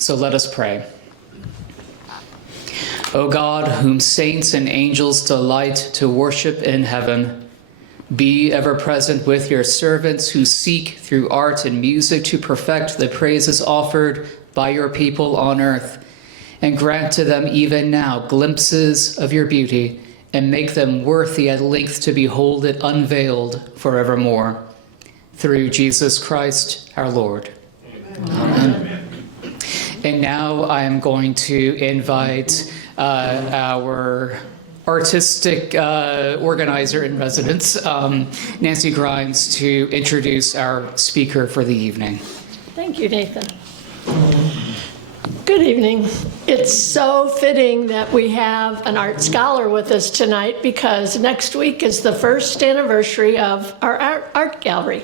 So let us pray. O God, whom saints and angels delight to worship in heaven, be ever present with your servants who seek through art and music to perfect the praises offered by your people on earth, and grant to them even now glimpses of your beauty, and make them worthy at length to behold it unveiled forevermore. Through Jesus Christ our Lord. Amen. And now I am going to invite our artistic organizer in residence, Nancy Grimes, to introduce our speaker for the evening. Thank you, Nathan. Good evening. It's so fitting that we have an art scholar with us tonight because next week is the first anniversary of our art gallery.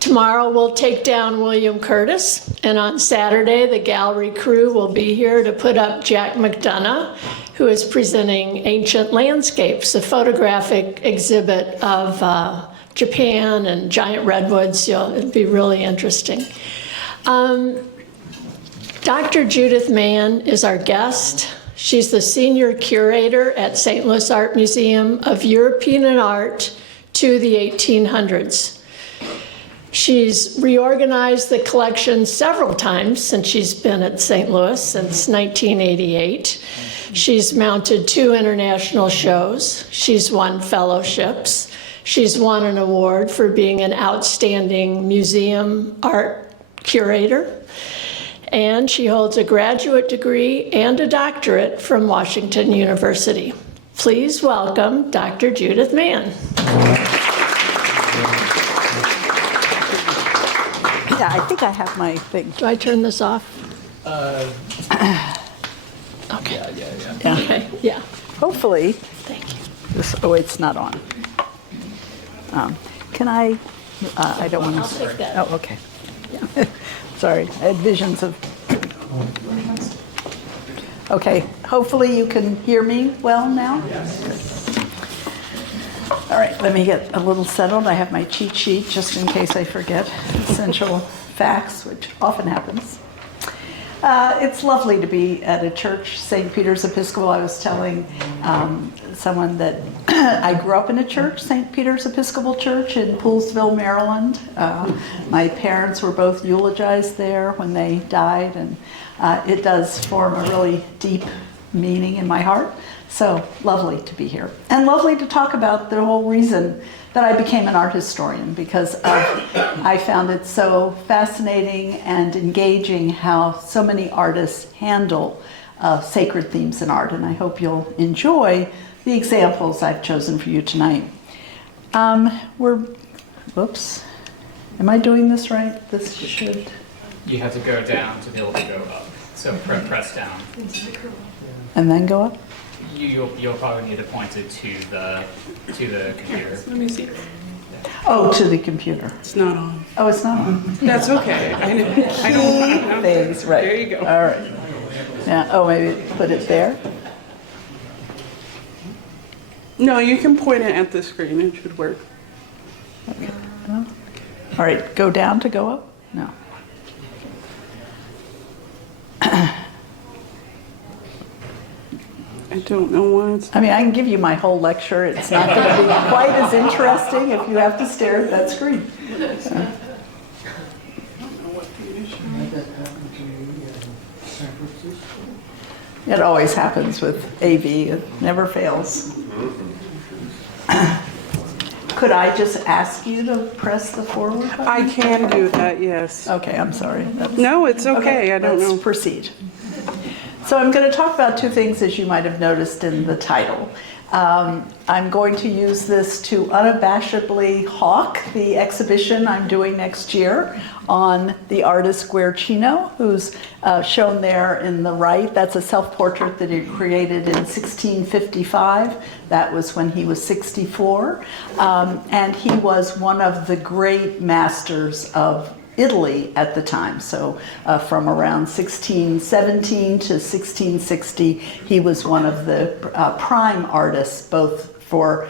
Tomorrow we'll take down William Curtis, and on Saturday the gallery crew will be here to put up Jack McDonough, who is presenting Ancient Landscapes, a photographic exhibit of Japan and giant redwoods. It'll be really interesting. Dr. Judith Mann is our guest. She's the senior curator at St. Louis Art Museum of European art to the 1800s. She's reorganized the collection several times since she's been at St. Louis, since 1988. She's mounted 2 international shows. She's won fellowships. She's won an award for being an outstanding museum art curator. And she holds a graduate degree and a doctorate from Washington University. Please welcome Dr. Judith Mann. Yeah, I think I have my thing. Do I turn this off? Okay. Yeah. Okay, yeah. Hopefully, Thank you. it's not on. Can I don't want to. I'll take that. Oh, okay. Sorry, I had visions of. Okay, hopefully you can hear me well now. Yes. All right, let me get a little settled. I have my cheat sheet just in case I forget essential facts, which often happens. It's lovely to be at a church, St. Peter's Episcopal. I was telling someone that I grew up in a church, St. Peter's Episcopal Church in Poolesville, Maryland. My parents were both eulogized there when they died, and it does form a really deep meaning in my heart. So lovely to be here. And lovely to talk about the whole reason that I became an art historian, because I found it so fascinating and engaging how so many artists handle sacred themes in art. And I hope you'll enjoy the examples I've chosen for you tonight. Whoops. Am I doing this right? This should... You have to go down to be able to go up. So press down. And then go up? You'll probably need to point it to the computer. Let me see. Oh, to the computer. It's not on. Oh, it's not on. That's okay. I don't. Things, right. There you go. All right. Yeah. Oh, maybe put it there. No, you can point it at the screen. It should work. Okay. All right. Go down to go up? No. I don't know why it's. I mean, I can give you my whole lecture. It's not going to be quite as interesting if you have to stare at that screen. It always happens with AV. It never fails. Could I just ask you to press the forward button? I can do that, yes. Okay, I'm sorry. No, it's okay. I don't let's know. proceed. So I'm going to talk about 2 things, as you might have noticed in the title. I'm going to use this to unabashedly hawk the exhibition I'm doing next year on the artist Guercino, who's shown there in the right. That's a self-portrait that he created in 1655. That was when he was 64. And he was one of the great masters of Italy at the time. So from around 1617 to 1660, he was one of the prime artists, both for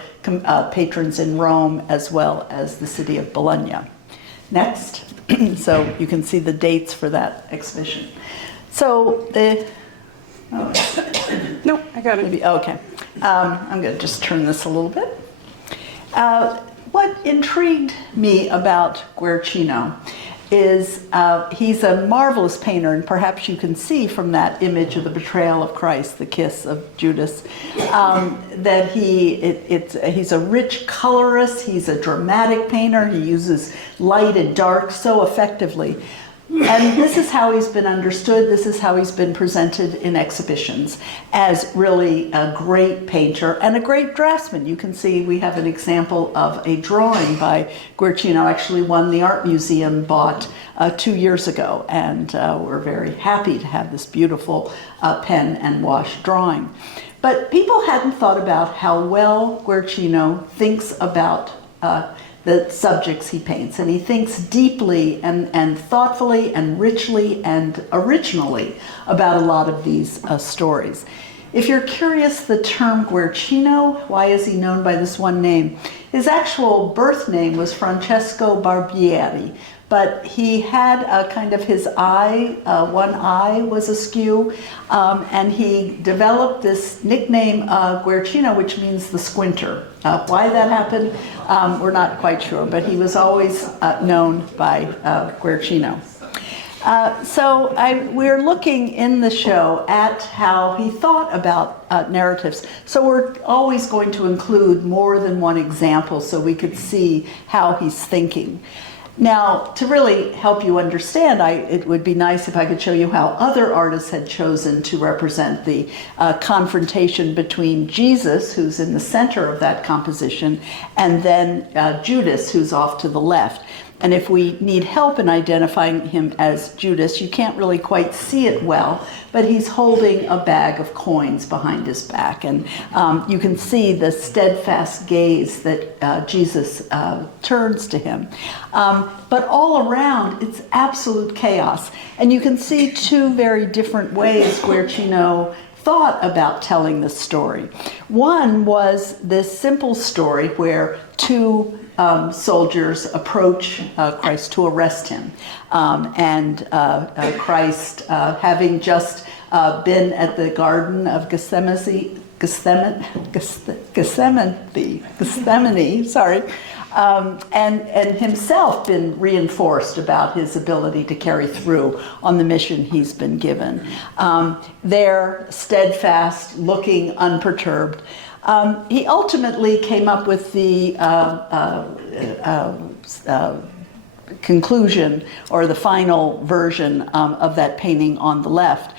patrons in Rome as well as the city of Bologna. Next. So you can see the dates for that exhibition. So the, Nope, I got it. maybe, okay. I'm going to just turn this a little bit. What intrigued me about Guercino is he's a marvelous painter, and perhaps you can see from that image of the betrayal of Christ, the kiss of Judas, that he's a rich colorist, he's a dramatic painter, he uses light and dark so effectively. And this is how he's been understood, this is how he's been presented in exhibitions, as really a great painter and a great draftsman. You can see we have an example of a drawing by Guercino, actually one the Art Museum bought 2 years ago, and we're very happy to have this beautiful pen and wash drawing. But people hadn't thought about how well Guercino thinks about the subjects he paints, and he thinks deeply and thoughtfully and richly and originally about a lot of these stories. If you're curious, the term Guercino, why is he known by this one name? His actual birth name was Francesco Barbieri, but he had a kind of his eye, one eye was askew, and he developed this nickname Guercino, which means the squinter. Why that happened, we're not quite sure, but he was always known by Guercino. We're looking in the show at how he thought about narratives. So we're always going to include more than one example so we could see how he's thinking. Now, to really help you understand, it would be nice if I could show you how other artists had chosen to represent the confrontation between Jesus, who's in the center of that composition, and then Judas, who's off to the left. And if we need help in identifying him as Judas, you can't really quite see it well, but he's holding a bag of coins behind his back. And you can see the steadfast gaze that Jesus turns to him. But all around, it's absolute chaos. And you can see two very different ways Guercino thought about telling the story. One was this simple story where two soldiers approach Christ to arrest him. Christ, having just been at the Garden of Gethsemane, and himself been reinforced about his ability to carry through on the mission he's been given. They're steadfast, looking unperturbed. He ultimately came up with the conclusion, or the final version of that painting on the left,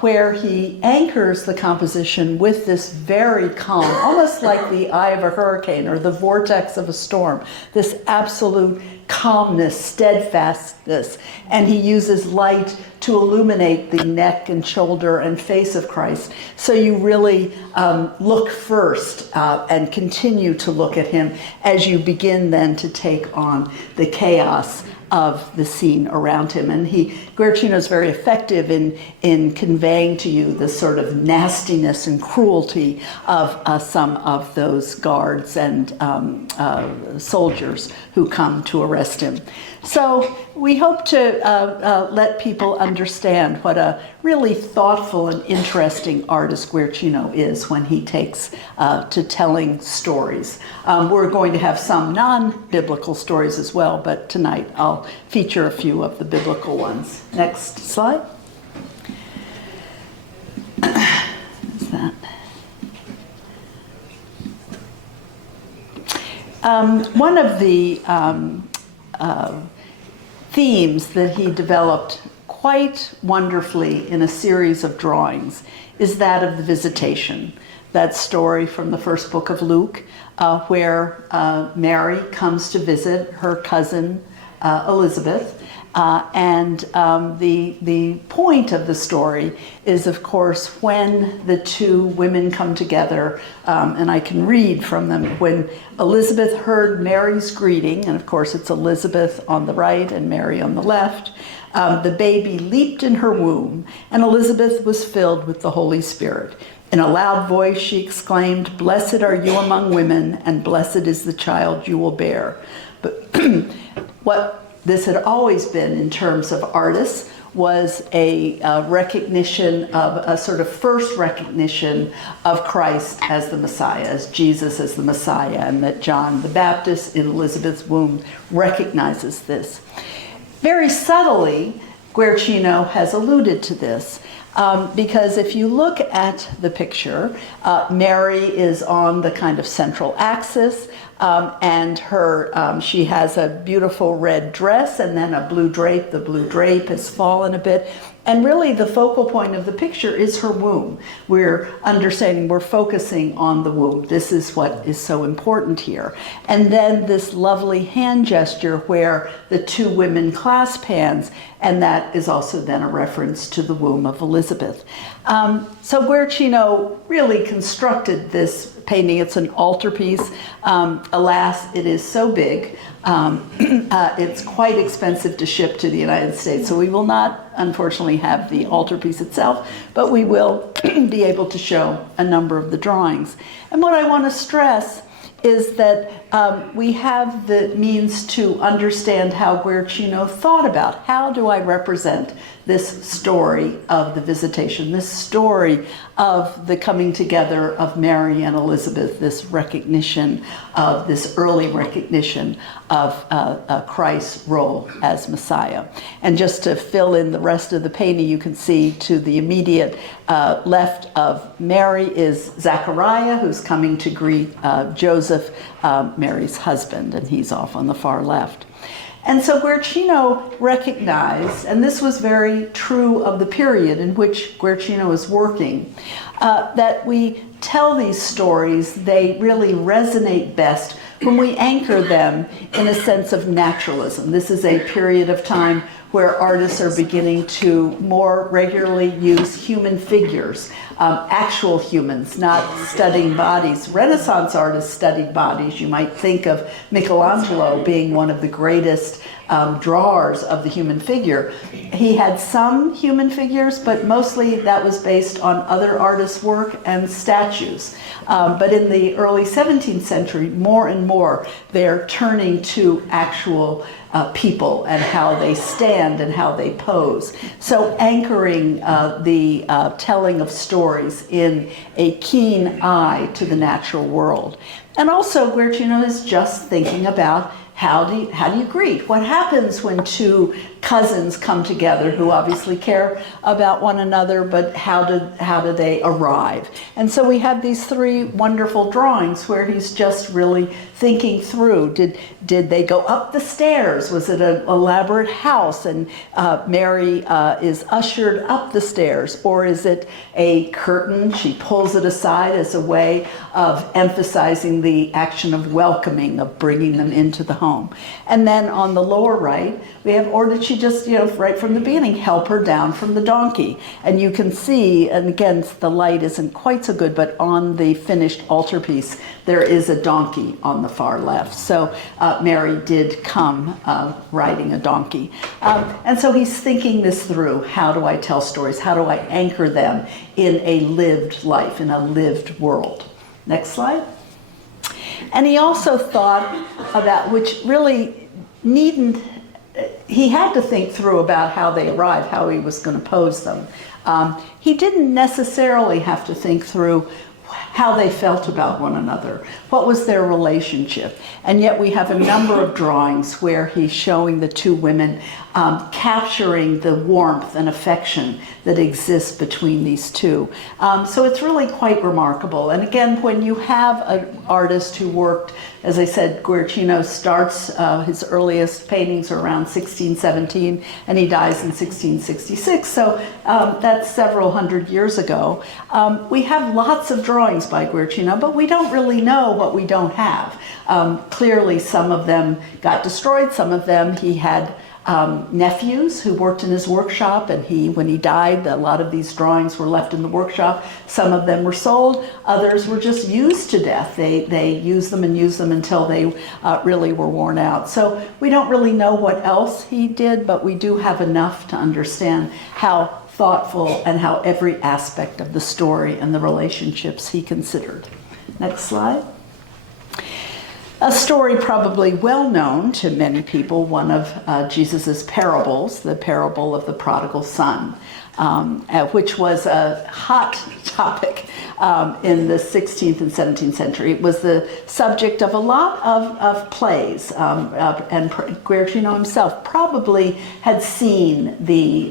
where he anchors the composition with this very calm, almost like the eye of a hurricane or the vortex of a storm, this absolute calmness, steadfastness, and he uses light to illuminate the neck and shoulder and face of Christ. So you really look first and continue to look at him as you begin then to take on the chaos of the scene around him. And Guercino is very effective in conveying to you the sort of nastiness and cruelty of some of those guards and soldiers who come to arrest him. So we hope to let people understand what a really thoughtful and interesting artist Guercino is when he takes to telling stories. We're going to have some non-biblical stories as well, but tonight I'll feature a few of the biblical ones. Next slide. Is that? One of the themes that he developed quite wonderfully in a series of drawings is that of the visitation. That story from the first book of Luke, where Mary comes to visit her cousin Elizabeth. The point of the story is, of course, when the two women come together, and I can read from them, when Elizabeth heard Mary's greeting, and of course it's Elizabeth on the right and Mary on the left, the baby leaped in her womb, and Elizabeth was filled with the Holy Spirit. In a loud voice she exclaimed, "Blessed are you among women, and blessed is the child you will bear." But what this had always been in terms of artists was a recognition of a sort of first recognition of Christ as the Messiah, as Jesus as the Messiah, and that John the Baptist in Elizabeth's womb recognizes this. Very subtly, Guercino has alluded to this. Because if you look at the picture, Mary is on the kind of central axis, and she has a beautiful red dress and then a blue drape. The blue drape has fallen a bit. And really the focal point of the picture is her womb. We're focusing on the womb. This is what is so important here. And then this lovely hand gesture where the two women clasp hands, and that is also then a reference to the womb of Elizabeth. So Guercino really constructed this painting. It's an altarpiece. Alas, it is so big. It's quite expensive to ship to the United States, so we will not, unfortunately, have the altarpiece itself, but we will be able to show a number of the drawings. And what I want to stress is that we have the means to understand how Guercino thought about how do I represent this story of the visitation, this story of the coming together of Mary and Elizabeth, this recognition of this early recognition of Christ's role as Messiah. And just to fill in the rest of the painting, you can see to the immediate left of Mary is Zachariah, who's coming to greet Joseph, Mary's husband, and he's off on the far left. And so Guercino recognized, and this was very true of the period in which Guercino is working, that we tell these stories, they really resonate best when we anchor them in a sense of naturalism. This is a period of time where artists are beginning to more regularly use human figures, actual humans, not studying bodies. Renaissance artists studied bodies. You might think of Michelangelo being one of the greatest drawers of the human figure. He had some human figures, but mostly that was based on other artists' work and statues. But in the early 17th century, more and more, they're turning to actual people and how they stand and how they pose. So anchoring the telling of stories in a keen eye to the natural world. And also, Guercino is just thinking about how do you greet? What happens when two cousins come together who obviously care about one another, but how do they arrive? And so we have these three wonderful drawings where he's just really thinking through, did they go up the stairs? Was it an elaborate house and Mary is ushered up the stairs? Or is it a curtain? She pulls it aside as a way of emphasizing the action of welcoming, of bringing them into the home. And then on the lower right, we have, or did she just, right from the beginning, help her down from the donkey? And you can see, and again, the light isn't quite so good, but on the finished altarpiece, there is a donkey on the far left. So Mary did come riding a donkey. And so he's thinking this through. How do I tell stories? How do I anchor them in a lived life, in a lived world? Next slide. And he also thought about, which really he had to think through about how they arrived, how he was going to pose them. He didn't necessarily have to think through how they felt about one another, what was their relationship. And yet we have a number of drawings where he's showing the two women capturing the warmth and affection that exists between these two. So it's really quite remarkable. And again, when you have an artist who worked, as I said, Guercino starts, his earliest paintings are around 1617, and he dies in 1666. So that's several hundred years ago. We have lots of drawings by Guercino, but we don't really know what we don't have. Clearly, some of them got destroyed. Some of them he had nephews who worked in his workshop, and when he died, a lot of these drawings were left in the workshop. Some of them were sold, others were just used to death. They used them and used them until they really were worn out. So we don't really know what else he did, but we do have enough to understand how thoughtful and how every aspect of the story and the relationships he considered. Next slide. A story probably well known to many people, one of Jesus's parables, the parable of the prodigal son, which was a hot topic in the 16th and 17th century. It was the subject of a lot of plays, and Guercino himself probably had seen the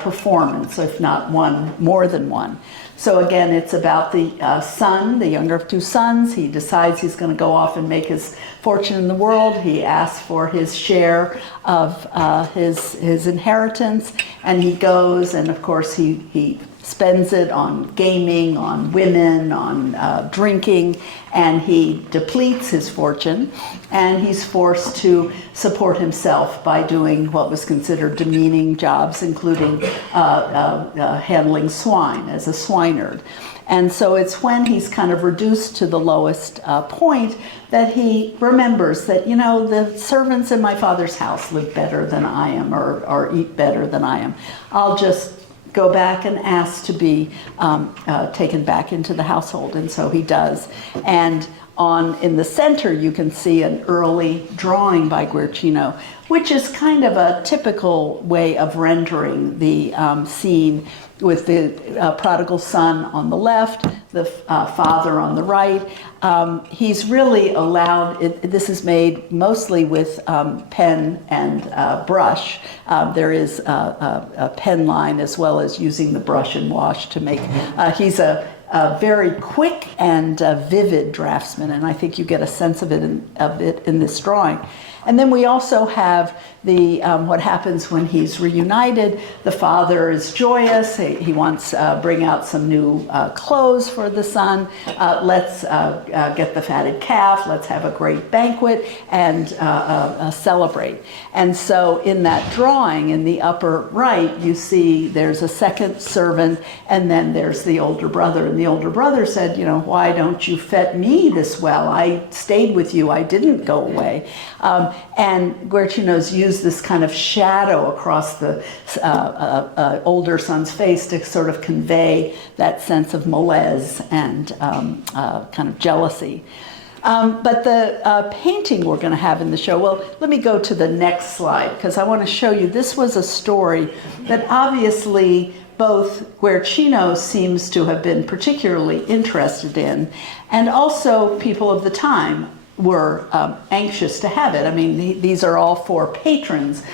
performance, if not one, more than one. So again, it's about the son, the younger of two sons. He decides he's going to go off and make his fortune in the world. He asks for his share of his inheritance, and he goes, and of course he spends it on gaming, on women, on drinking, and he depletes his fortune, and he's forced to support himself by doing what was considered demeaning jobs, including handling swine as a swineherd. And so it's when he's kind of reduced to the lowest point that he remembers that, the servants in my father's house live better than I am, or eat better than I am. I'll just go back and ask to be taken back into the household, and so he does. And in the center, you can see an early drawing by Guercino, which is kind of a typical way of rendering the scene, with the prodigal son on the left, the father on the right. He's really allowed, this is made mostly with pen and brush. There is a pen line as well as using the brush and wash to make, he's a very quick and vivid draftsman, and I think you get a sense of it in this drawing. And then we also have what happens when he's reunited. The father is joyous. He wants to bring out some new clothes for the son. Let's get the fatted calf. Let's have a great banquet and celebrate. And so in that drawing, in the upper right, you see there's a second servant, and then there's the older brother. And the older brother said, why don't you fet me this well? I stayed with you. I didn't go away. And Guercino's used this kind of shadow across the older son's face to sort of convey that sense of malaise and kind of jealousy. But the painting we're going to have in the show, well, let me go to the next slide, because I want to show you, this was a story that obviously both Guercino seems to have been particularly interested in, and also people of the time were anxious to have it. I mean, these are all for patrons.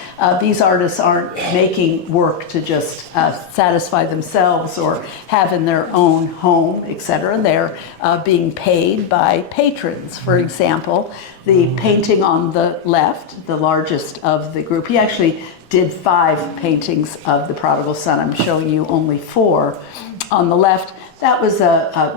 These artists aren't making work to just satisfy themselves or have in their own home, etc. They're being paid by patrons. For example, the painting on the left, the largest of the group, he actually did 5 paintings of the prodigal son. I'm showing you only 4 on the left. That was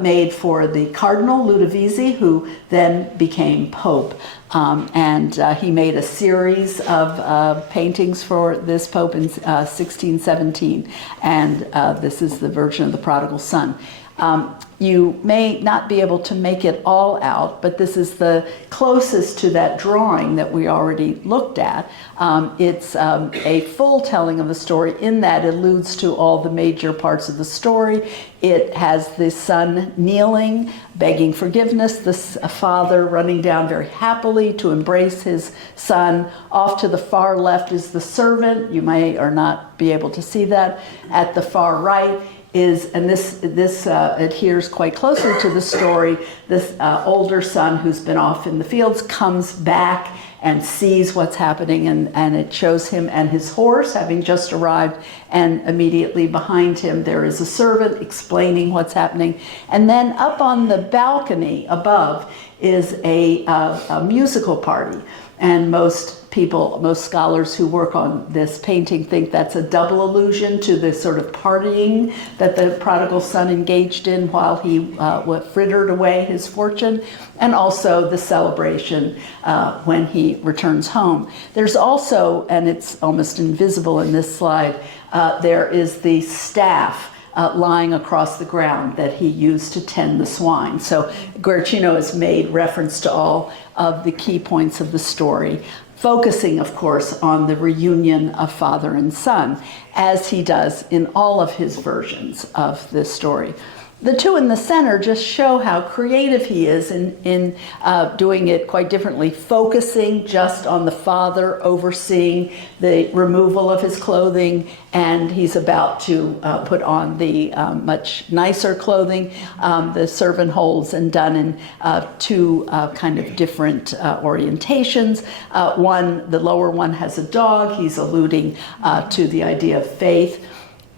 made for the Cardinal Ludovisi, who then became Pope. And he made a series of paintings for this Pope in 1617. And this is the version of the prodigal son. You may not be able to make it all out, but this is the closest to that drawing that we already looked at. It's a full telling of the story in that it alludes to all the major parts of the story. It has the son kneeling, begging forgiveness, the father running down very happily to embrace his son. Off to the far left is the servant. You may or not be able to see that. At the far right is, and this adheres quite closely to the story, this older son who's been off in the fields comes back and sees what's happening, and it shows him and his horse having just arrived, and immediately behind him there is a servant explaining what's happening. And then up on the balcony above is a musical party. And most scholars who work on this painting think that's a double allusion to the sort of partying that the prodigal son engaged in while he frittered away his fortune, and also the celebration when he returns home. There's also, and it's almost invisible in this slide, there is the staff lying across the ground that he used to tend the swine. So Guercino has made reference to all of the key points of the story, focusing, of course, on the reunion of father and son, as he does in all of his versions of this story. The two in the center just show how creative he is in doing it quite differently, focusing just on the Father overseeing the removal of his clothing, and he's about to put on the much nicer clothing. The servant holds and done in two kind of different orientations. The lower one has a dog. He's alluding to the idea of faith.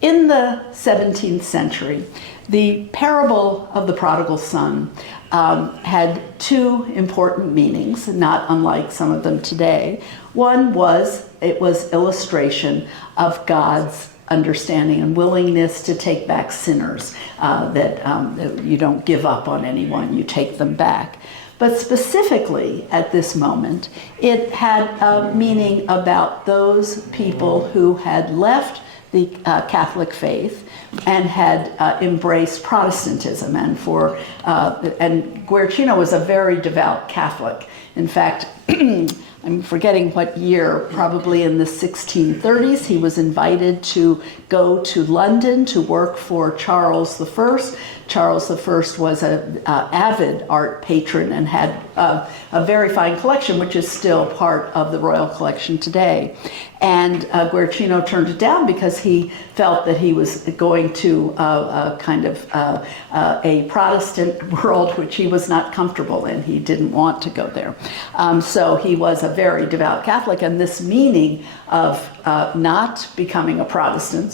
In the 17th century, the parable of the prodigal son had two important meanings, not unlike some of them today. One was, it was illustration of God's understanding and willingness to take back sinners, that you don't give up on anyone, you take them back. But specifically at this moment, it had a meaning about those people who had left the Catholic faith and had embraced Protestantism, and Guercino was a very devout Catholic. In fact, I'm forgetting what year, probably in the 1630s, he was invited to go to London to work for Charles I. Charles I was an avid art patron and had a very fine collection, which is still part of the royal collection today. And Guercino turned it down because he felt that he was going to a Protestant world which he was not comfortable in. He didn't want to go there. So he was a very devout Catholic, and this meaning of not becoming a Protestant,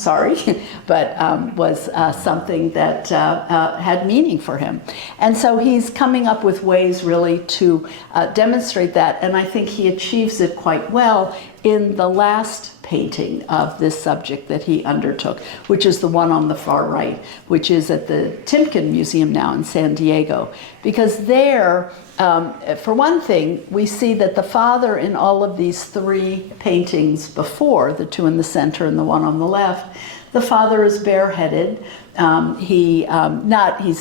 but was something that had meaning for him. And so he's coming up with ways really to demonstrate that, and I think he achieves it quite well in the last painting of this subject that he undertook, which is the one on the far right, which is at the Timken Museum now in San Diego. Because there, for one thing, we see that the Father in all of these three paintings before, the two in the center and the one on the left, the Father is bareheaded. He's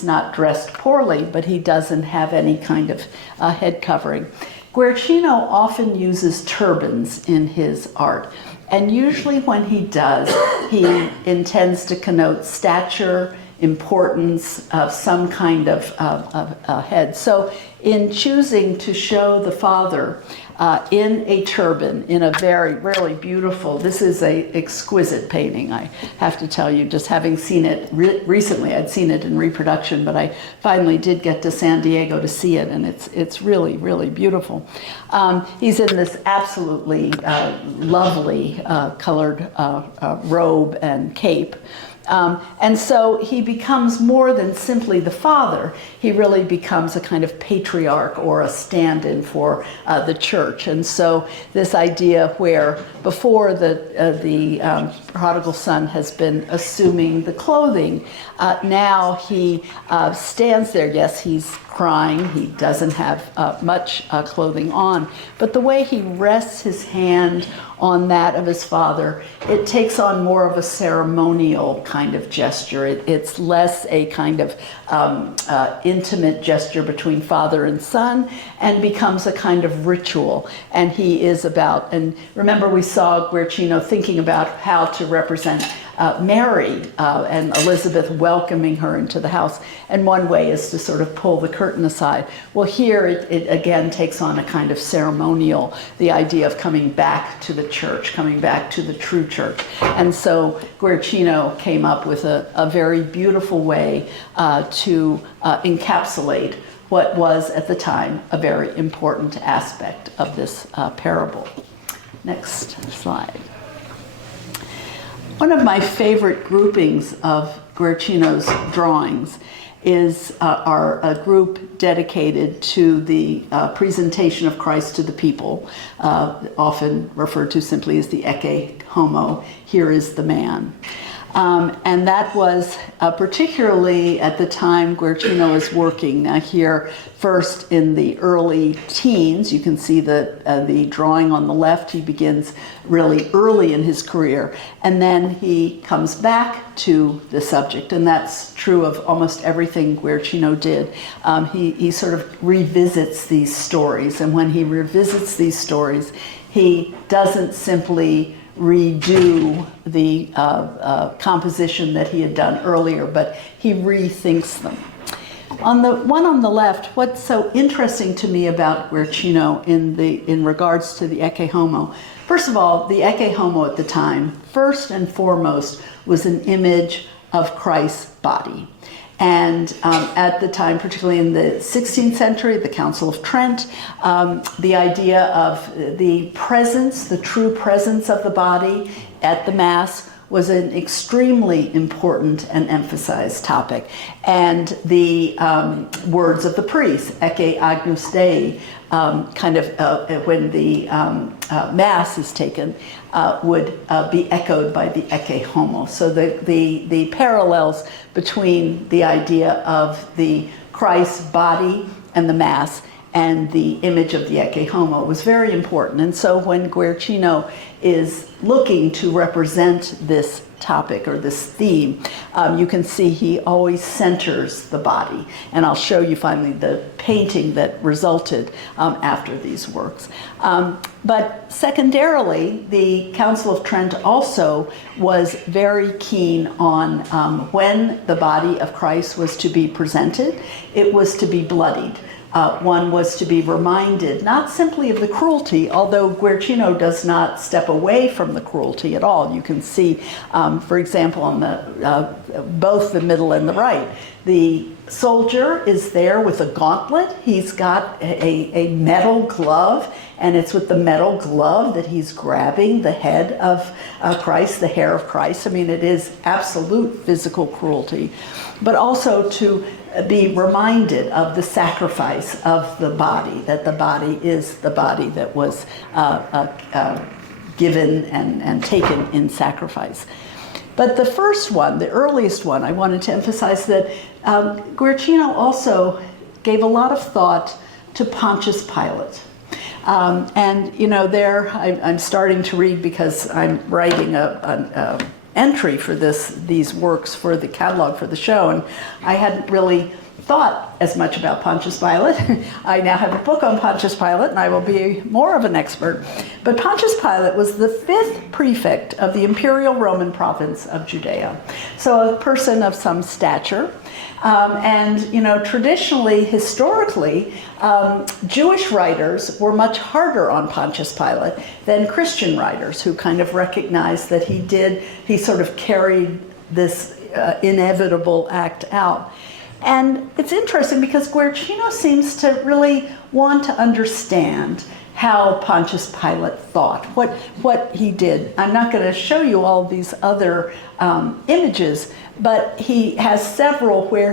not dressed poorly, but he doesn't have any kind of head covering. Guercino often uses turbans in his art, and usually when he does, he intends to connote stature, importance of some kind of head. So in choosing to show the Father in a turban, in a very, really beautiful, this is an exquisite painting, I have to tell you, just having seen it recently. I'd seen it in reproduction, but I finally did get to San Diego to see it, and it's really, really beautiful. He's in this absolutely lovely colored robe and cape. And so he becomes more than simply the Father. He really becomes a kind of patriarch or a stand-in for the church. And so this idea where before the prodigal son has been assuming the clothing, now he stands there. Yes, he's crying. He doesn't have much clothing on. But the way he rests his hand on that of his Father, it takes on more of a ceremonial kind of gesture. It's less a kind of intimate gesture between father and son, and becomes a kind of ritual. And he is about, and remember we saw Guercino thinking about how to represent Mary and Elizabeth welcoming her into the house. And one way is to sort of pull the curtain aside. Well, here it again takes on a kind of ceremonial, the idea of coming back to the church, coming back to the true church. And so Guercino came up with a very beautiful way to encapsulate what was at the time a very important aspect of this parable. Next slide. One of my favorite groupings of Guercino's drawings is a group dedicated to the presentation of Christ to the people, often referred to simply as the Ecce Homo, here is the man. And that was particularly at the time Guercino was working. Now here, first in the early teens, you can see the drawing on the left. He begins really early in his career. And then he comes back to the subject, and that's true of almost everything Guercino did. He sort of revisits these stories, and when he revisits these stories, he doesn't simply redo the composition that he had done earlier, but he rethinks them. On the one on the left, what's so interesting to me about Guercino in regards to the Ecce Homo, first of all, the Ecce Homo at the time, first and foremost, was an image of Christ's body. And at the time, particularly in the 16th century, the Council of Trent, the idea of the presence, the true presence of the body at the Mass was an extremely important and emphasized topic. And the words of the priest, Ecce Agnus Dei, when the Mass is taken, would be echoed by the Ecce Homo. So the parallels between the idea of the Christ's body and the Mass and the image of the Ecce Homo was very important. And so when Guercino is looking to represent this topic or this theme, you can see he always centers the body. And I'll show you finally the painting that resulted after these works. But secondarily, the Council of Trent also was very keen on when the body of Christ was to be presented, it was to be bloodied. One was to be reminded not simply of the cruelty, although Guercino does not step away from the cruelty at all. You can see, for example, on both the middle and the right, the soldier is there with a gauntlet. He's got a metal glove, and it's with the metal glove that he's grabbing the head of Christ, the hair of Christ. I mean, it is absolute physical cruelty, but also to be reminded of the sacrifice of the body, that the body is the body that was given and taken in sacrifice. But the first one, the earliest one, I wanted to emphasize that Guercino also gave a lot of thought to Pontius Pilate. And, you know, I'm starting to read because I'm writing an entry for these works for the catalog for the show, and I hadn't really thought as much about Pontius Pilate. I now have a book on Pontius Pilate, and I will be more of an expert. But Pontius Pilate was the 5th prefect of the Imperial Roman province of Judea, so a person of some stature. And, you know, traditionally, historically, Jewish writers were much harder on Pontius Pilate than Christian writers, who kind of recognized that he sort of carried this inevitable act out. And it's interesting because Guercino seems to really want to understand how Pontius Pilate thought, what he did. I'm not going to show you all these other images, but he has several where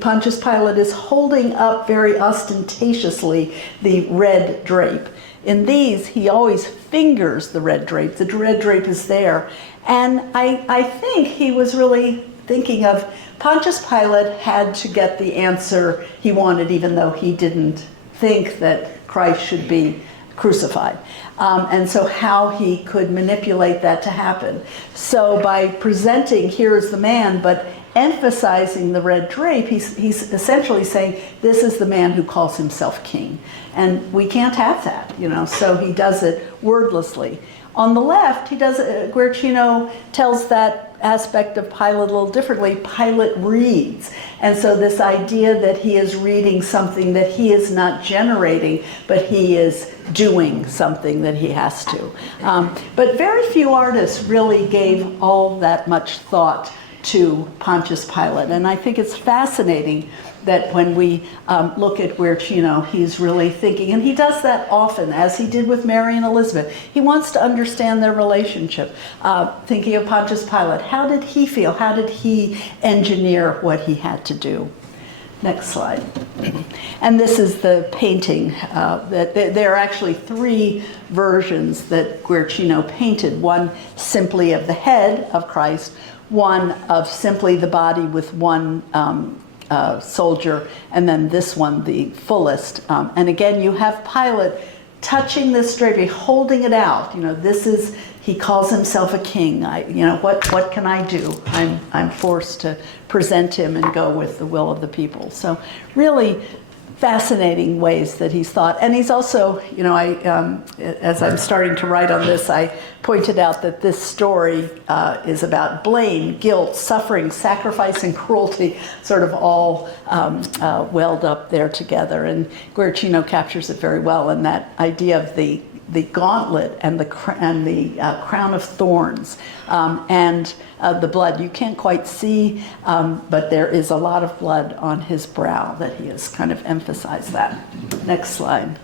Pontius Pilate is holding up very ostentatiously the red drape. In these, he always fingers the red drape. The red drape is there. And I think he was really thinking of Pontius Pilate had to get the answer he wanted, even though he didn't think that Christ should be crucified. And so how he could manipulate that to happen. So by presenting, here's the man, but emphasizing the red drape, he's essentially saying, this is the man who calls himself king. And we can't have that, you know, so he does it wordlessly. On the left, Guercino tells that aspect of Pilate a little differently. Pilate reads. And so this idea that he is reading something that he is not generating, but he is doing something that he has to. But very few artists really gave all that much thought to Pontius Pilate. And I think it's fascinating that when we look at Guercino, he's really thinking, and he does that often, as he did with Mary and Elizabeth. He wants to understand their relationship. Thinking of Pontius Pilate, how did he feel? How did he engineer what he had to do? Next slide. And this is the painting. There are actually 3 versions that Guercino painted. One simply of the head of Christ, one of simply the body with one soldier, and then this one, the fullest. And again, you have Pilate touching this drapery, holding it out. You know, this is, he calls himself a king. What can I do? I'm forced to present him and go with the will of the people. So really fascinating ways that he's thought. And he's also, as I'm starting to write on this, I pointed out that this story is about blame, guilt, suffering, sacrifice, and cruelty, sort of all welled up there together. And Guercino captures it very well in that idea of the gauntlet and the crown of thorns and the blood. You can't quite see, but there is a lot of blood on his brow that he has kind of emphasized that. Next slide.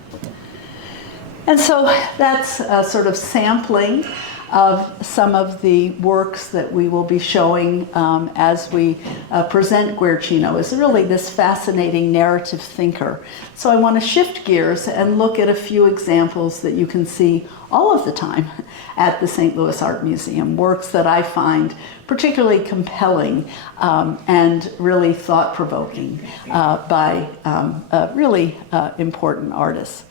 And so that's sort of sampling of some of the works that we will be showing as we present Guercino as really this fascinating narrative thinker. So I want to shift gears and look at a few examples that you can see all of the time at the St. Louis Art Museum, works that I find particularly compelling and really thought-provoking by really important artists.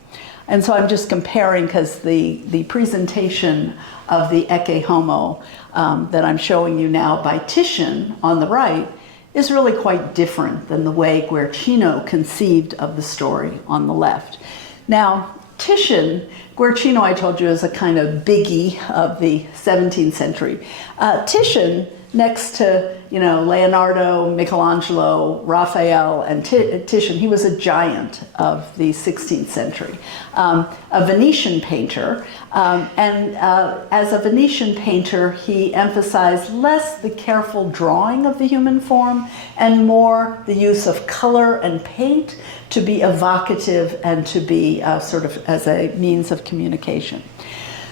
And so I'm just comparing because the presentation of the Ecce Homo that I'm showing you now by Titian on the right is really quite different than the way Guercino conceived of the story on the left. Now, Guercino, I told you, is a kind of biggie of the 17th century. Titian, next to Leonardo, Michelangelo, Raphael, and Titian, he was a giant of the 16th century, a Venetian painter. And as a Venetian painter, he emphasized less the careful drawing of the human form and more the use of color and paint to be evocative and to be sort of as a means of communication.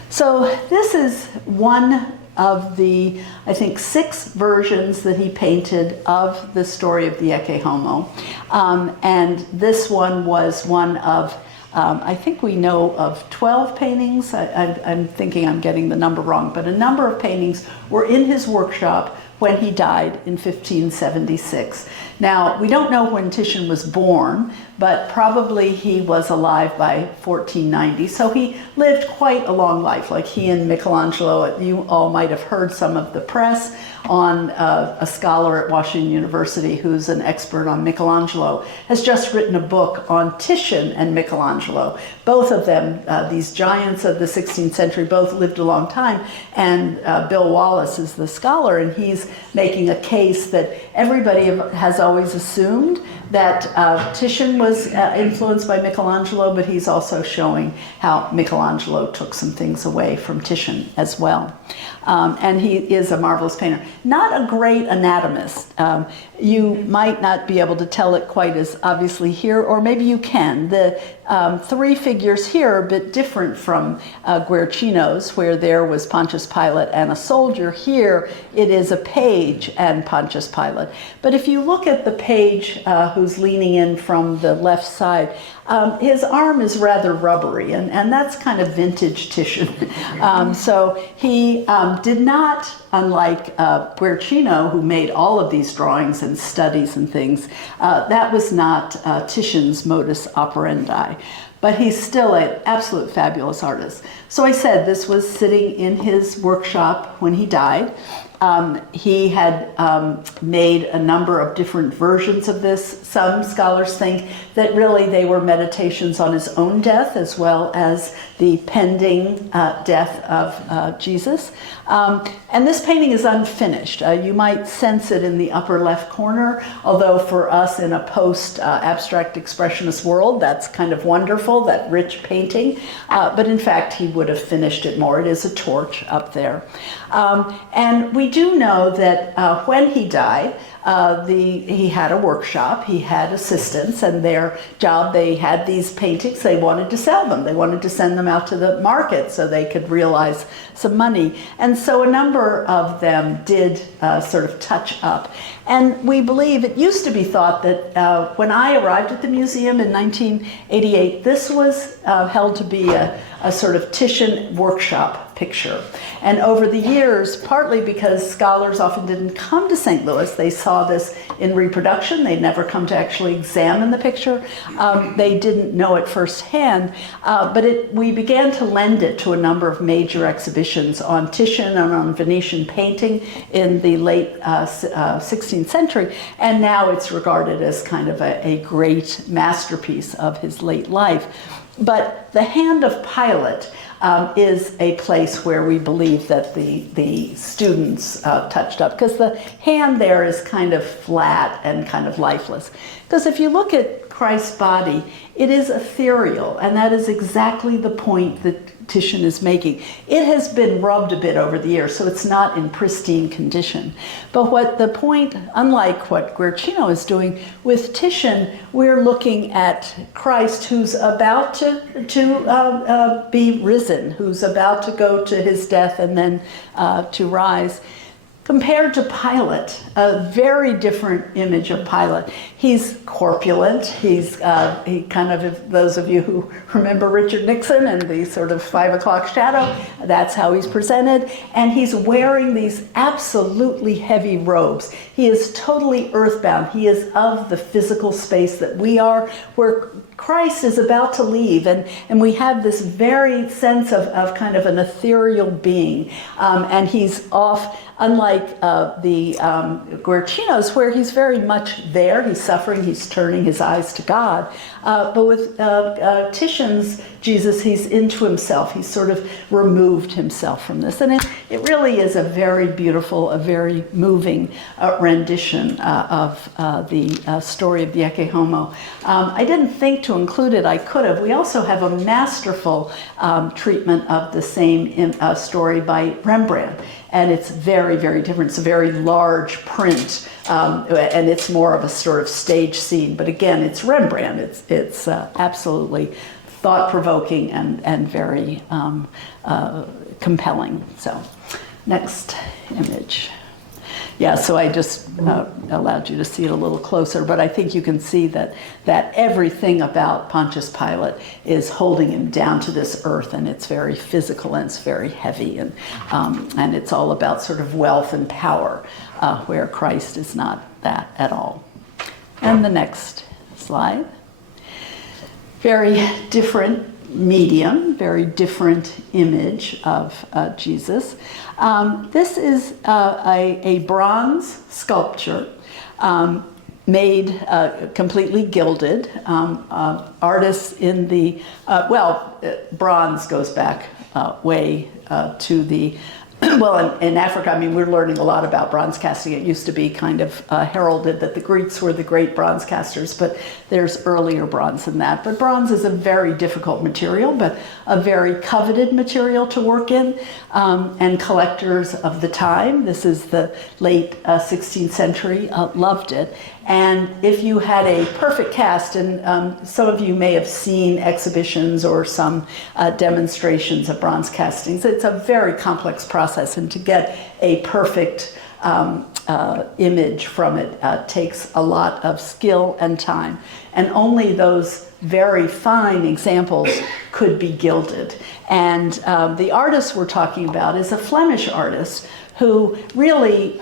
So this is one of the, I think, 6 versions that he painted of the story of the Ecce Homo. And this one was one of, I think we know of 12 paintings. I'm thinking I'm getting the number wrong, but a number of paintings were in his workshop when he died in 1576. Now, we don't know when Titian was born, but probably he was alive by 1490, so he lived quite a long life. Like he and Michelangelo, you all might have heard some of the press on a scholar at Washington University who's an expert on Michelangelo, has just written a book on Titian and Michelangelo. Both of them, these giants of the 16th century, both lived a long time, and Bill Wallace is the scholar, and he's making a case that everybody has always assumed that Titian was influenced by Michelangelo, but he's also showing how Michelangelo took some things away from Titian as well. And he is a marvelous painter. Not a great anatomist. You might not be able to tell it quite as obviously here, or maybe you can. The 3 figures here are a bit different from Guercino's, where there was Pontius Pilate and a soldier. Here it is a page and Pontius Pilate. But if you look at the page who's leaning in from the left side, his arm is rather rubbery, and that's kind of vintage Titian. So he did not, unlike Guercino, who made all of these drawings and studies and things, that was not Titian's modus operandi. But he's still an absolute fabulous artist. So I said this was sitting in his workshop when he died. He had made a number of different versions of this. Some scholars think that really they were meditations on his own death as well as the pending death of Jesus. And this painting is unfinished. You might sense it in the upper left corner, although for us in a post-abstract expressionist world, that's kind of wonderful, that rich painting. But in fact, he would have finished it more. It is a torch up there. And we do know that when he died, he had a workshop, he had assistants, and their job, they had these paintings, they wanted to sell them. They wanted to send them out to the market so they could realize some money. And so a number of them did sort of touch up. And we believe, it used to be thought that when I arrived at the museum in 1988, this was held to be a sort of Titian workshop picture. And over the years, partly because scholars often didn't come to St. Louis, they saw this in reproduction, they'd never come to actually examine the picture, they didn't know it firsthand, but we began to lend it to a number of major exhibitions on Titian and on Venetian painting in the late 16th century, and now it's regarded as kind of a great masterpiece of his late life. But the Hand of Pilate is a place where we believe that the students touched up, because the hand there is kind of flat and kind of lifeless. Because if you look at Christ's body, it is ethereal, and that is exactly the point that Titian is making. It has been rubbed a bit over the years, so it's not in pristine condition. But what the point, unlike what Guercino is doing, with Titian, we're looking at Christ who's about to be risen, who's about to go to his death and then to rise. Compared to Pilate, a very different image of Pilate. He's corpulent. He kind of, if those of you who remember Richard Nixon and the sort of 5 o'clock shadow, that's how he's presented. And he's wearing these absolutely heavy robes. He is totally earthbound. He is of the physical space that we are, where Christ is about to leave, and we have this very sense of kind of an ethereal being, and he's off, unlike the Guercinos, where he's very much there, he's suffering, he's turning his eyes to God, but with Titian's Jesus, he's into himself, he's sort of removed himself from this, and it really is a very beautiful, a very moving rendition of the story of the Ecce Homo. I didn't think to include it, I could have. We also have a masterful treatment of the same story by Rembrandt, and it's very, very different. It's a very large print, and it's more of a sort of stage scene, but again, it's Rembrandt. It's absolutely thought-provoking and very compelling. So, next image. Yeah, so I just allowed you to see it a little closer, but I think you can see that everything about Pontius Pilate is holding him down to this earth, and it's very physical and it's very heavy, and it's all about sort of wealth and power, where Christ is not that at all. And the next slide. Very different medium, very different image of Jesus. This is a bronze sculpture made completely gilded. Artists in the, bronze goes back way to the, well, in Africa, I mean, we're learning a lot about bronze casting. It used to be kind of heralded that the Greeks were the great bronze casters, but there's earlier bronze than that. But bronze is a very difficult material, but a very coveted material to work in. And collectors of the time, this is the late 16th century, loved it. And if you had a perfect cast, and some of you may have seen exhibitions or some demonstrations of bronze castings, it's a very complex process, and to get a perfect image from it takes a lot of skill and time. And only those very fine examples could be gilded. And the artist we're talking about is a Flemish artist who really,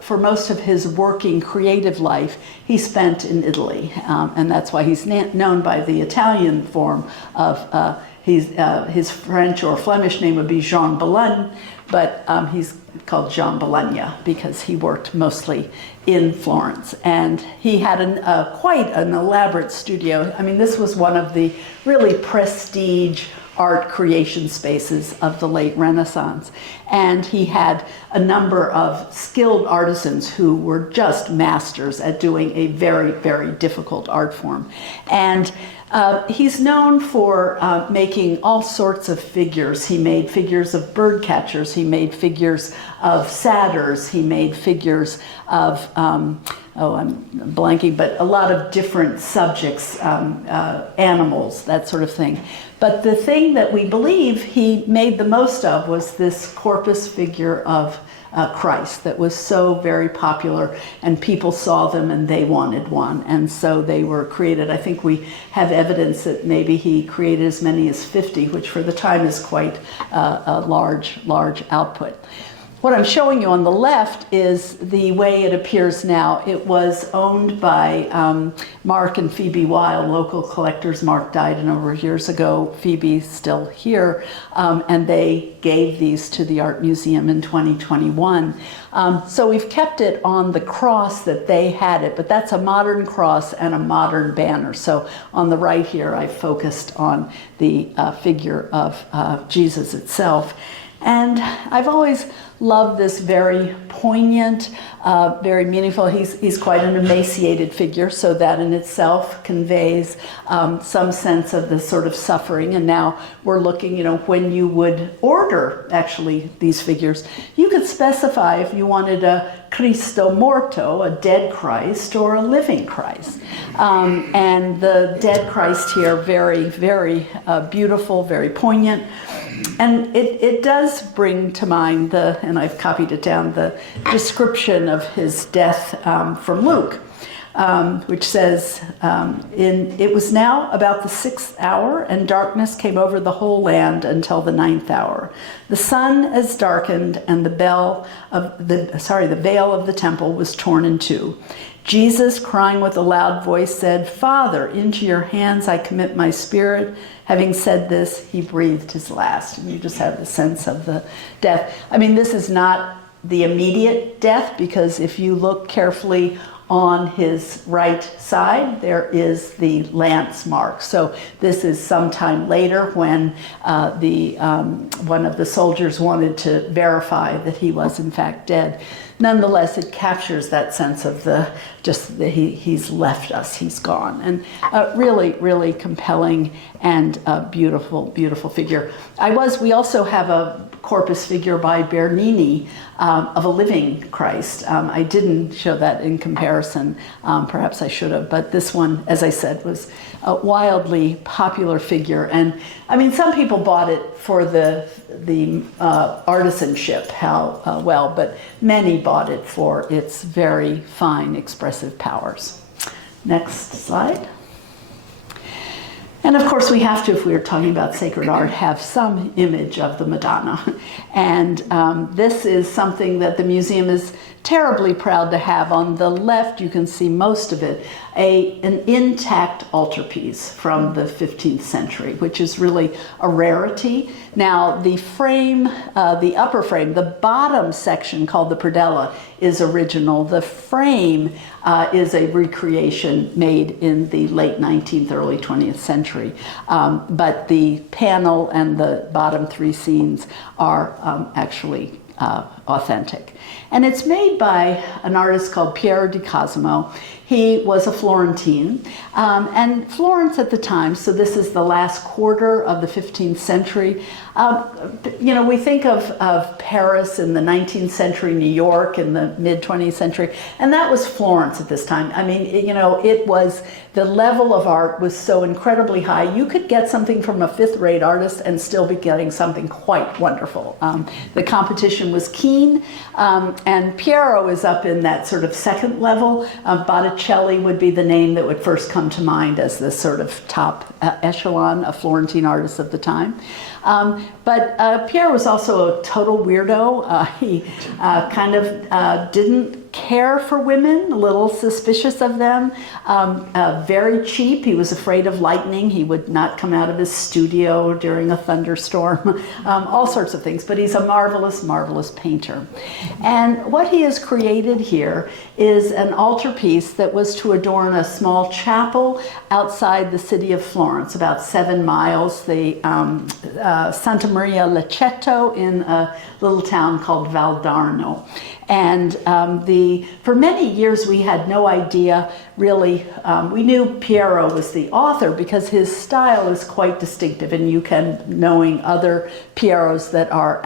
for most of his working creative life, he spent in Italy. And that's why he's known by the Italian form of, his French or Flemish name would be Jean Boulogne, but he's called Jean Bologna because he worked mostly in Florence. And he had quite an elaborate studio. I mean, this was one of the really prestige art creation spaces of the late Renaissance. And he had a number of skilled artisans who were just masters at doing a very, very difficult art form. And he's known for making all sorts of figures. He made figures of bird catchers, he made figures of satyrs, he made figures of, I'm blanking, but a lot of different subjects, animals, that sort of thing. But the thing that we believe he made the most of was this corpus figure of Christ that was so very popular, and people saw them and they wanted one, and so they were created. I think we have evidence that maybe he created as many as 50, which for the time is quite a large output. What I'm showing you on the left is the way it appears now. It was owned by Mark and Phoebe Weil, local collectors. Mark died a number of years ago. Phoebe's still here, and they gave these to the Art Museum in 2021. So we've kept it on the cross that they had it, but that's a modern cross and a modern banner. So on the right here, I focused on the figure of Jesus itself. And I've always loved this very poignant, very meaningful. He's quite an emaciated figure, so that in itself conveys some sense of the sort of suffering. And now we're looking, when you would order actually these figures, you could specify if you wanted a Cristo morto, a dead Christ, or a living Christ. And the dead Christ here, very, very beautiful, very poignant. And it does bring to mind and I've copied it down, the description of his death from Luke, which says, it was now about the 6th hour, and darkness came over the whole land until the 9th hour. The sun has darkened, and the veil of the temple was torn in two. Jesus, crying with a loud voice, said, "Father, into your hands I commit my spirit." Having said this, he breathed his last. And you just have the sense of the death. I mean, this is not the immediate death, because if you look carefully on his right side, there is the lance mark. So this is sometime later when one of the soldiers wanted to verify that he was in fact dead. Nonetheless, it captures that sense of he's left us, he's gone. And really, really compelling and beautiful, beautiful figure. We also have a corpus figure by Bernini of a living Christ. I didn't show that in comparison. Perhaps I should have, but this one, as I said, was a wildly popular figure. And I mean, some people bought it for the artisanship, but many bought it for its very fine expressive powers. Next slide. And of course we have to, if we are talking about sacred art, have some image of the Madonna. And this is something that the museum is terribly proud to have. On the left, you can see most of it, an intact altarpiece from the 15th century, which is really a rarity. Now, the frame, the upper frame, the bottom section called the predella is original. The frame is a recreation made in the late 19th, early 20th century. But the panel and the bottom three scenes are actually authentic. And it's made by an artist called Piero di Cosimo. He was a Florentine, and Florence at the time, so this is the last quarter of the 15th century. We think of Paris in the 19th century, New York in the mid-20th century, and that was Florence at this time. I mean, it was, the level of art was so incredibly high. You could get something from a fifth-rate artist and still be getting something quite wonderful. The competition was keen, and Piero is up in that sort of second level. Botticelli would be the name that would first come to mind as the sort of top echelon of Florentine artists of the time. But Piero was also a total weirdo. He kind of didn't care for women, a little suspicious of them, very cheap. He was afraid of lightning. He would not come out of his studio during a thunderstorm, all sorts of things. But he's a marvelous, marvelous painter. And what he has created here is an altarpiece that was to adorn a small chapel outside the city of Florence, about 7 miles, the Santa Maria Lecceto in a little town called Valdarno. And for many years we had no idea really, we knew Piero was the author because his style is quite distinctive, and you can, knowing other Pieros that are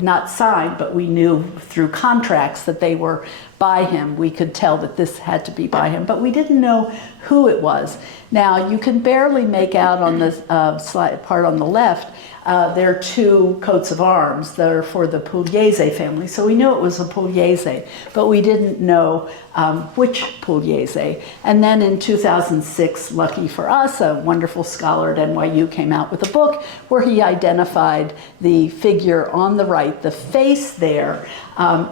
not signed, but we knew through contracts that they were by him. We could tell that this had to be by him, but we didn't know who it was. Now, you can barely make out on the slide part on the left, there are two coats of arms that are for the Pugliese family. So we knew it was a Pugliese, but we didn't know which Pugliese. And then in 2006, lucky for us, a wonderful scholar at NYU came out with a book where he identified the figure on the right. The face there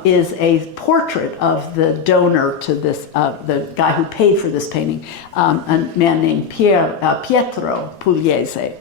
is a portrait of the donor to this, the guy who paid for this painting, a man named Pietro Pugliese.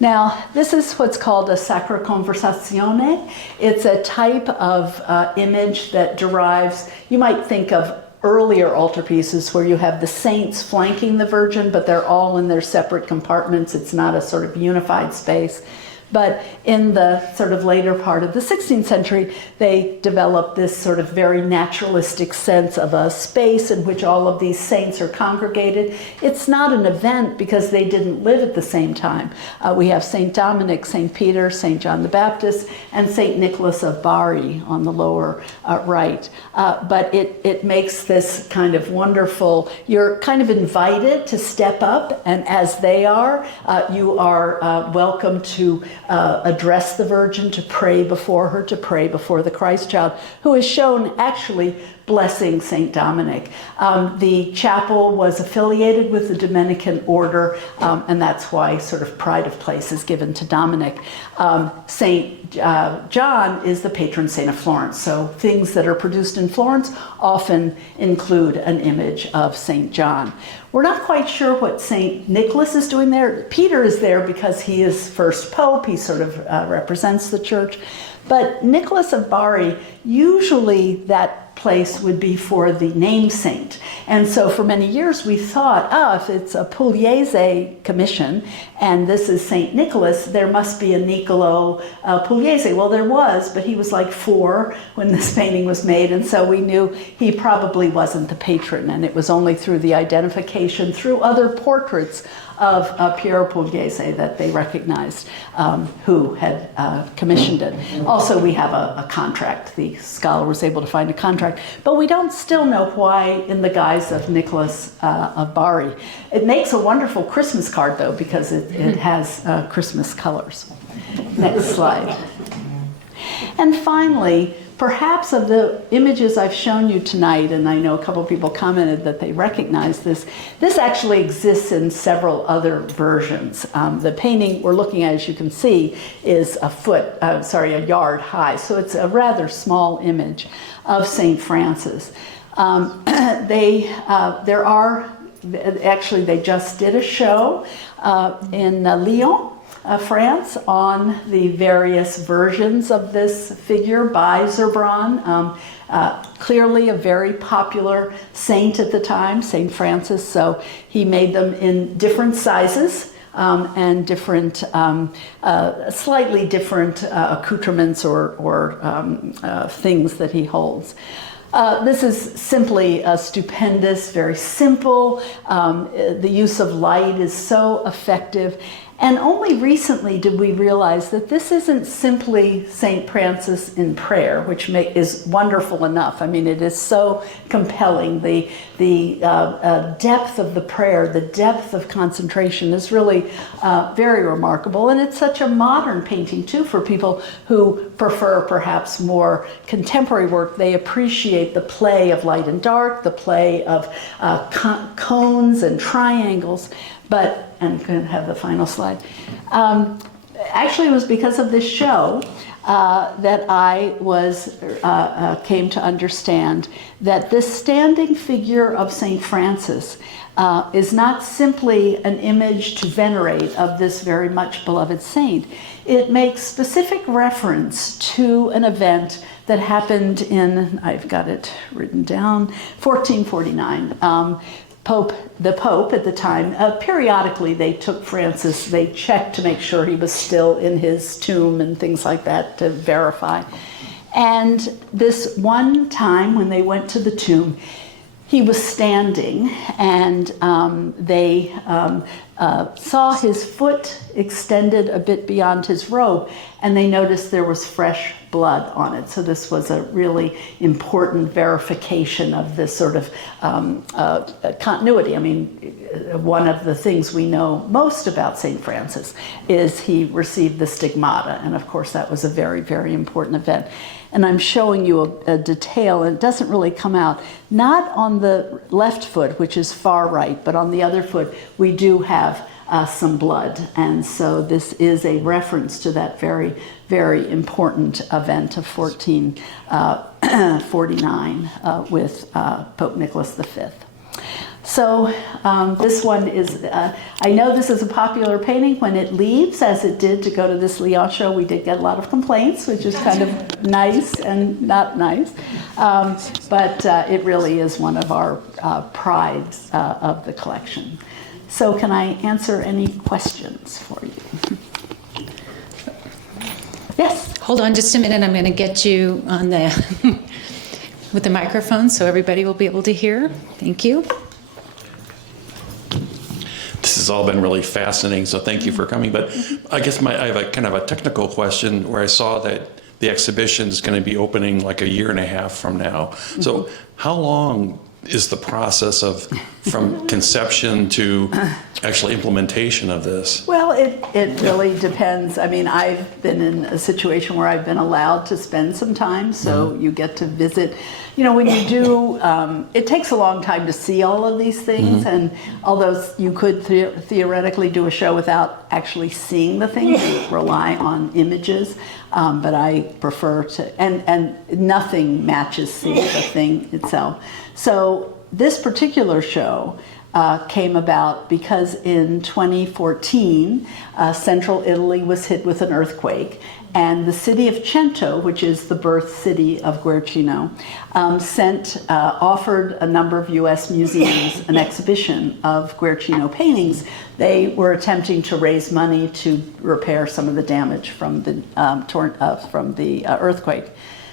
Now, this is what's called a Sacra Conversazione. It's a type of image that derives, you might think of earlier altarpieces where you have the saints flanking the Virgin, but they're all in their separate compartments. It's not a sort of unified space. But in the sort of later part of the 16th century, they developed this sort of very naturalistic sense of a space in which all of these saints are congregated. It's not an event because they didn't live at the same time. We have St. Dominic, St. Peter, St. John the Baptist, and St. Nicholas of Bari on the lower right. But it makes this kind of wonderful, you're kind of invited to step up, and as they are, you are welcome to address the Virgin, to pray before her, to pray before the Christ child, who is shown actually blessing St. Dominic. The chapel was affiliated with the Dominican order, and that's why sort of pride of place is given to Dominic. St. John is the patron saint of Florence, so things that are produced in Florence often include an image of St. John. We're not quite sure what St. Nicholas is doing there. Peter is there because he is first pope. He sort of represents the church. But Nicholas of Bari, usually that place would be for the name saint. And so for many years we thought, if it's a Pugliese commission and this is St. Nicholas, there must be a Niccolo Pugliese. Well, there was, but he was like 4 when this painting was made, and so we knew he probably wasn't the patron, and it was only through the identification through other portraits of Piero Pugliese that they recognized who had commissioned it. Also, we have a contract. The scholar was able to find a contract, but we don't still know why in the guise of Nicholas of Bari. It makes a wonderful Christmas card, though, because it has Christmas colors. Next slide. And finally, perhaps of the images I've shown you tonight, and I know a couple of people commented that they recognize this, this actually exists in several other versions. The painting we're looking at, as you can see, is a yard high, so it's a rather small image of St. Francis. They just did a show in Lyon, France, on the various versions of this figure by Zurbrand. Clearly a very popular saint at the time, St. Francis, so he made them in different sizes and different, slightly different accoutrements or things that he holds. This is simply stupendous, very simple. The use of light is so effective. And only recently did we realize that this isn't simply St. Francis in prayer, which is wonderful enough. I mean, it is so compelling. The depth of the prayer, the depth of concentration is really very remarkable. And it's such a modern painting, too, for people who prefer perhaps more contemporary work. They appreciate the play of light and dark, the play of cones and triangles. But, and I'm going to have the final slide. Actually, it was because of this show that I came to understand that this standing figure of St. Francis is not simply an image to venerate of this very much beloved saint. It makes specific reference to an event that happened in, I've got it written down, 1449. The Pope at the time, periodically they took Francis, they checked to make sure he was still in his tomb and things like that to verify. And this one time when they went to the tomb, he was standing, and they saw his foot extended a bit beyond his robe, and they noticed there was fresh blood on it. So this was a really important verification of this sort of continuity. I mean, one of the things we know most about St. Francis is he received the stigmata, and of course that was a very, very important event. And I'm showing you a detail, and it doesn't really come out, not on the left foot, which is far right, but on the other foot, we do have some blood. And so this is a reference to that very, very important event of 1449 with Pope Nicholas V. So this one is, I know this is a popular painting. When it leaves, as it did to go to this Lyon show, we did get a lot of complaints, which is kind of nice and not nice. But it really is one of our prides of the collection. So can I answer any questions for you? Yes? Hold on just a minute. I'm going to get you on the with the microphone so everybody will be able to hear. Thank you. This has all been really fascinating, so thank you for coming. But I guess I have a kind of a technical question where I saw that the exhibition is going to be opening like a year and a half from now. So how long is the process of from conception to actual implementation of this? Well, it really depends. I mean, I've been in a situation where I've been allowed to spend some time, so you get to visit. You know, when you do, it takes a long time to see all of these things, and although you could theoretically do a show without actually seeing the things, you rely on images, but I prefer to, and nothing matches seeing the thing itself. So this particular show came about because in 2014, central Italy was hit with an earthquake, and the city of Cento, which is the birth city of Guercino, offered a number of U.S. museums an exhibition of Guercino paintings. They were attempting to raise money to repair some of the damage from the earthquake.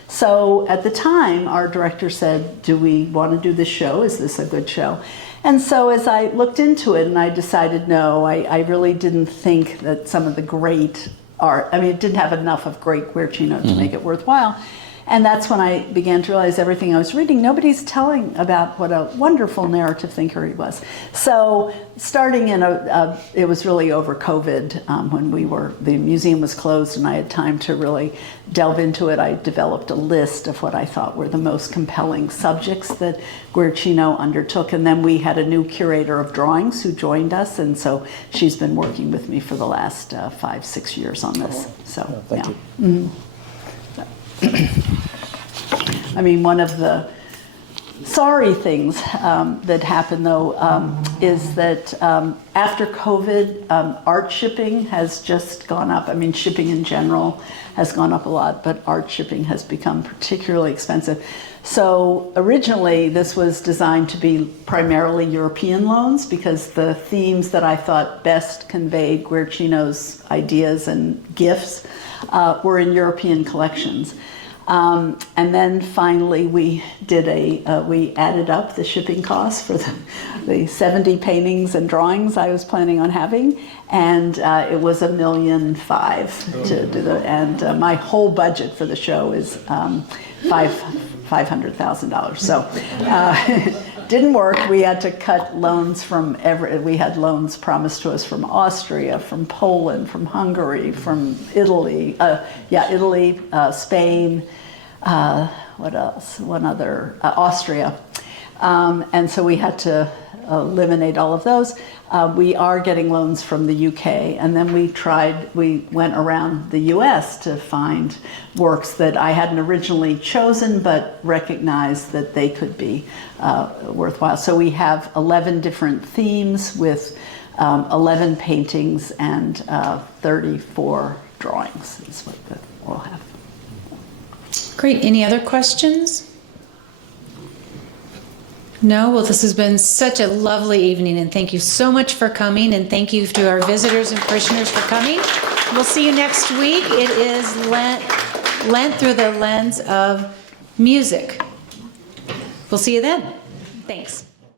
So at the time, our director said, do we want to do this show? Is this a good show? And so as I looked into it and I decided, no, I really didn't think that some of the great art, I mean, it didn't have enough of great Guercino to make it worthwhile. And that's when I began to realize everything I was reading, nobody's telling about what a wonderful narrative thinker he was. So starting in it was really over COVID when the museum was closed and I had time to really delve into it. I developed a list of what I thought were the most compelling subjects that Guercino undertook. And then we had a new curator of drawings who joined us. And so she's been working with me for the last 5-6 years on this. So, thank you. Mm-hmm. I mean, one of the sorry things that happened, though, is that after COVID, art shipping has just gone up. I mean, shipping in general has gone up a lot, but art shipping has become particularly expensive. So originally, this was designed to be primarily European loans because the themes that I thought best conveyed Guercino's ideas and gifts were in European collections. And then finally we did we added up the shipping costs for the 70 paintings and drawings I was planning on having, and it was $1.5 million to do and my whole budget for the show is $500,000. So didn't work. We had to cut loans from we had loans promised to us from Austria, from Poland, from Hungary, from Italy, Spain, what else? One other, Austria. And so we had to eliminate all of those. We are getting loans from the UK, and then we went around the US to find works that I hadn't originally chosen, but recognized that they could be worthwhile. So we have 11 different themes with 11 paintings and 34 drawings is what we'll have. Great. Any other questions? No? Well, this has been such a lovely evening, and thank you so much for coming, and thank you to our visitors and parishioners for coming. We'll see you next week. It is Lent Through the Lens of Music. We'll see you then. Thanks.